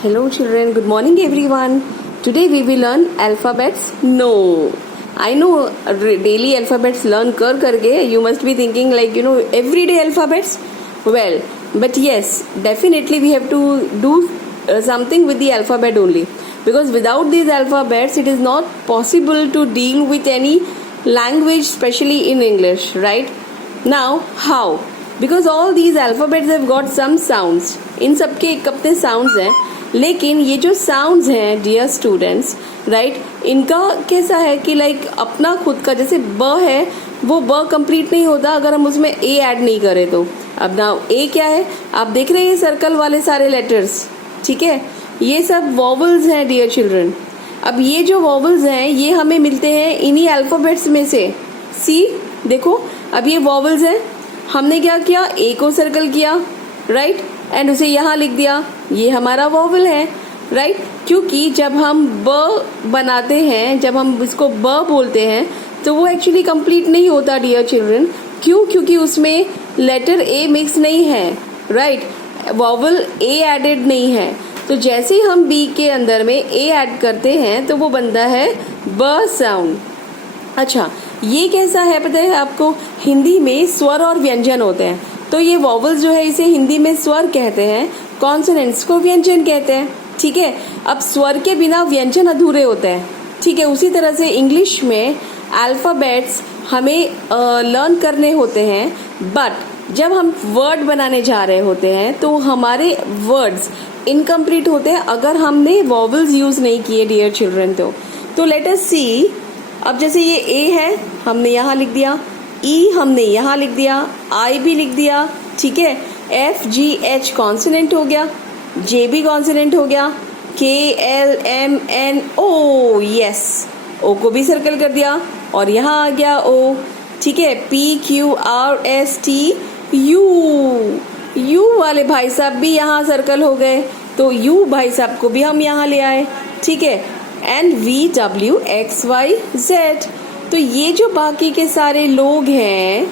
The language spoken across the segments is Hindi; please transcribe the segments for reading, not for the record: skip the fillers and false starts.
Hello children, good morning everyone. Today we will learn alphabets. No. I know daily alphabets learn karke you must be thinking like everyday alphabets. Well, but yes, definitely we have to do something with the alphabet only. Because without these alphabets it is not possible to deal with any language, especially in English, right? Now, how? Because all these alphabets have got some sounds. इन सबके एक अपने sounds हैं, लेकिन ये जो साउंड्स हैं डियर स्टूडेंट्स, राइट, इनका कैसा है कि लाइक अपना खुद का जैसे ब है, वो ब कंप्लीट नहीं होता अगर हम उसमें ए ऐड नहीं करें तो. अब ना ए क्या है, आप देख रहे हैं सर्कल वाले सारे लेटर्स, ठीक है, ये सब वॉवल्स हैं डियर चिल्ड्रन. अब ये जो वॉवल्स हैं ये हमें मिलते हैं इन्हीं अल्फाबेट्स में से. सी देखो, अब ये वॉवल्स हैं, हमने क्या किया, ए को सर्कल किया, राइट, एंड उसे यहाँ लिख दिया, ये हमारा वॉवल है, राइट. क्योंकि जब हम ब बनाते हैं, जब हम इसको ब बोलते हैं तो वो एक्चुअली कंप्लीट नहीं होता डियर चिल्ड्रन. क्यों? क्योंकि उसमें लेटर ए मिक्स नहीं है, राइट, वॉवल ए एडेड नहीं है. तो जैसे ही हम बी के अंदर में ए ऐड करते हैं तो वो बनता है ब साउंड. अच्छा, ये कैसा है पता है आपको, हिंदी में स्वर और व्यंजन होते हैं. तो ये वॉवल्स जो है इसे हिंदी में स्वर कहते हैं, कॉन्सोनेंट्स को व्यंजन कहते हैं, ठीक है. अब स्वर के बिना व्यंजन अधूरे होते हैं, ठीक है. उसी तरह से इंग्लिश में अल्फाबेट्स हमें लर्न करने होते हैं, बट जब हम वर्ड बनाने जा रहे होते हैं तो हमारे वर्ड्स इनकम्प्लीट होते हैं अगर हमने वॉवल्स यूज नहीं किए डियर चिल्ड्रन. तो लेट अस सी. अब जैसे ये ए है, हमने यहाँ लिख दिया, ई हमने यहाँ लिख दिया, आई भी लिख दिया, ठीक है. एफ जी एच कॉन्सोनेंट हो गया, जे भी कॉन्सोनेंट हो गया, K L M N O, yes, O को भी सर्कल कर दिया और यहाँ आ गया ओ, ठीक है. P Q R S T U, you वाले भाई साहब भी यहाँ सर्कल हो गए, तो यू भाई साहब को भी हम यहाँ ले आए, ठीक है. And V W X Y Z. तो ये जो बाकी के सारे लोग हैं,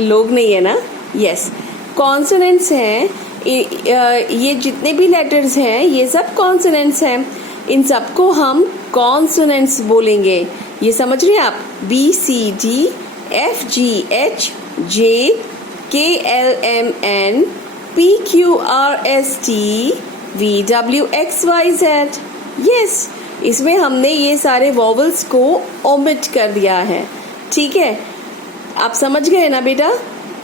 लोग नहीं है ना, यस, कॉन्सोनेंट्स हैं, ये जितने भी लेटर्स हैं ये सब कॉन्सोनेंट्स हैं. इन सबको हम कॉन्सोनेंट्स बोलेंगे. ये समझ रहे हैं आप, B C D F G H J K L M N P Q R S T V W X Y Z. Yes, इसमें हमने ये सारे वॉवल्स को ओमिट कर दिया है, ठीक है. आप समझ गए ना बेटा,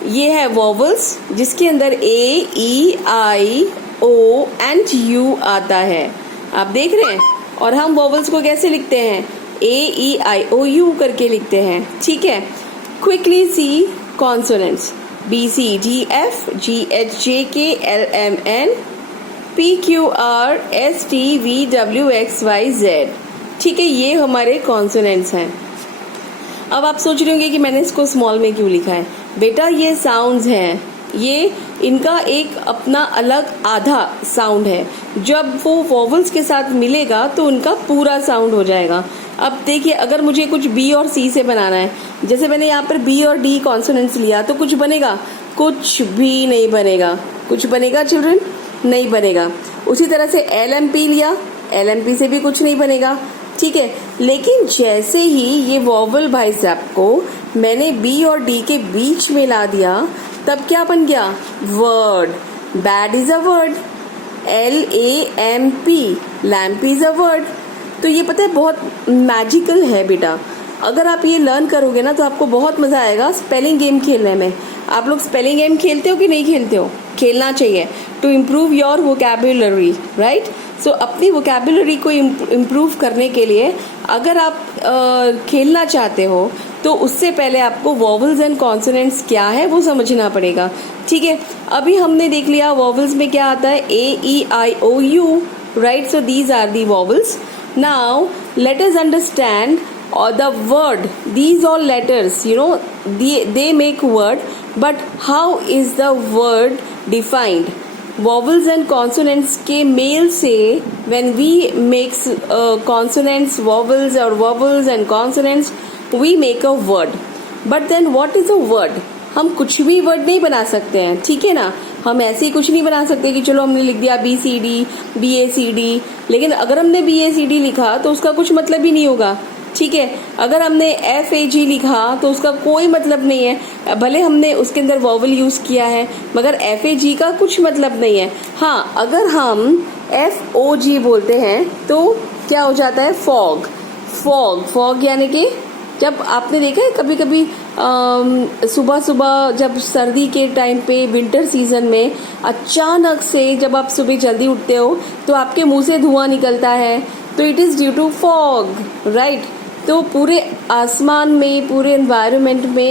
ये है वॉवल्स जिसके अंदर ए E I O and you आता है, आप देख रहे हैं. और हम वॉवल्स को कैसे लिखते हैं, ए ई आई ओ यू करके लिखते हैं, ठीक है. Quickly see consonants, B C D F G H J K L M N P Q R S T V W X Y Z, ठीक है. ये हमारे कॉन्सोनेंट्स हैं. अब आप सोच रहे होंगे कि मैंने इसको स्मॉल में क्यों लिखा है. बेटा ये साउंड्स हैं, ये इनका एक अपना अलग आधा साउंड है. जब वो वॉवल्स के साथ मिलेगा तो उनका पूरा साउंड हो जाएगा. अब देखिए, अगर मुझे कुछ बी और सी से बनाना है, जैसे मैंने यहाँ पर बी और डी कॉन्सोनेंट्स लिया, तो कुछ बनेगा? कुछ भी नहीं बनेगा. कुछ बनेगा चिल्ड्रन? नहीं बनेगा. उसी तरह से एल एम पी लिया, एल एम पी से भी कुछ नहीं बनेगा, ठीक है. लेकिन जैसे ही ये वॉवल भाई साहब को मैंने बी और डी के बीच में ला दिया, तब क्या बन गया? Word. Bad is a word. L A M P, lamp is a word. तो ये पता है बहुत मैजिकल है बेटा. अगर आप ये लर्न करोगे ना तो आपको बहुत मजा आएगा स्पेलिंग गेम खेलने में. आप लोग स्पेलिंग गेम खेलते हो कि नहीं खेलते हो? खेलना चाहिए to improve your vocabulary, right. So अपनी वोकैबुलरी को इम्प्रूव करने के लिए अगर आप खेलना चाहते हो तो उससे पहले आपको वॉवल्स एंड कॉन्सोनेंट्स क्या है वो समझना पड़ेगा, ठीक है. अभी हमने देख लिया वॉवल्स में क्या आता है, A E I O U, right. So these are the vowels. Now let us understand the word, these all letters, they make word, but how is the word defined? Vowels and consonants के मेल से when we makes consonants, vowels or vowels and consonants, we make a word. But then what is a word? हम कुछ भी वर्ड नहीं बना सकते हैं, ठीक है ना. हम ऐसे ही कुछ नहीं बना सकते कि चलो हमने लिख दिया BCD BACD, लेकिन अगर हमने BACD लिखा तो उसका कुछ मतलब ही नहीं होगा, ठीक है। अगर हमने FAG लिखा तो उसका कोई मतलब नहीं है, भले हमने उसके अंदर वॉवल यूज किया है मगर FAG का कुछ मतलब नहीं है। हाँ, अगर हम FOG बोलते हैं तो क्या हो जाता है, फॉग। फॉग फॉग यानी कि जब आपने देखा है कभी कभी सुबह सुबह जब सर्दी के टाइम पे विंटर सीजन में अचानक से जब आप सुबह जल्दी उठते हो तो आपके मुंह से धुआं निकलता है, तो it is due to fog, right. तो पूरे आसमान में, पूरे एनवायरनमेंट में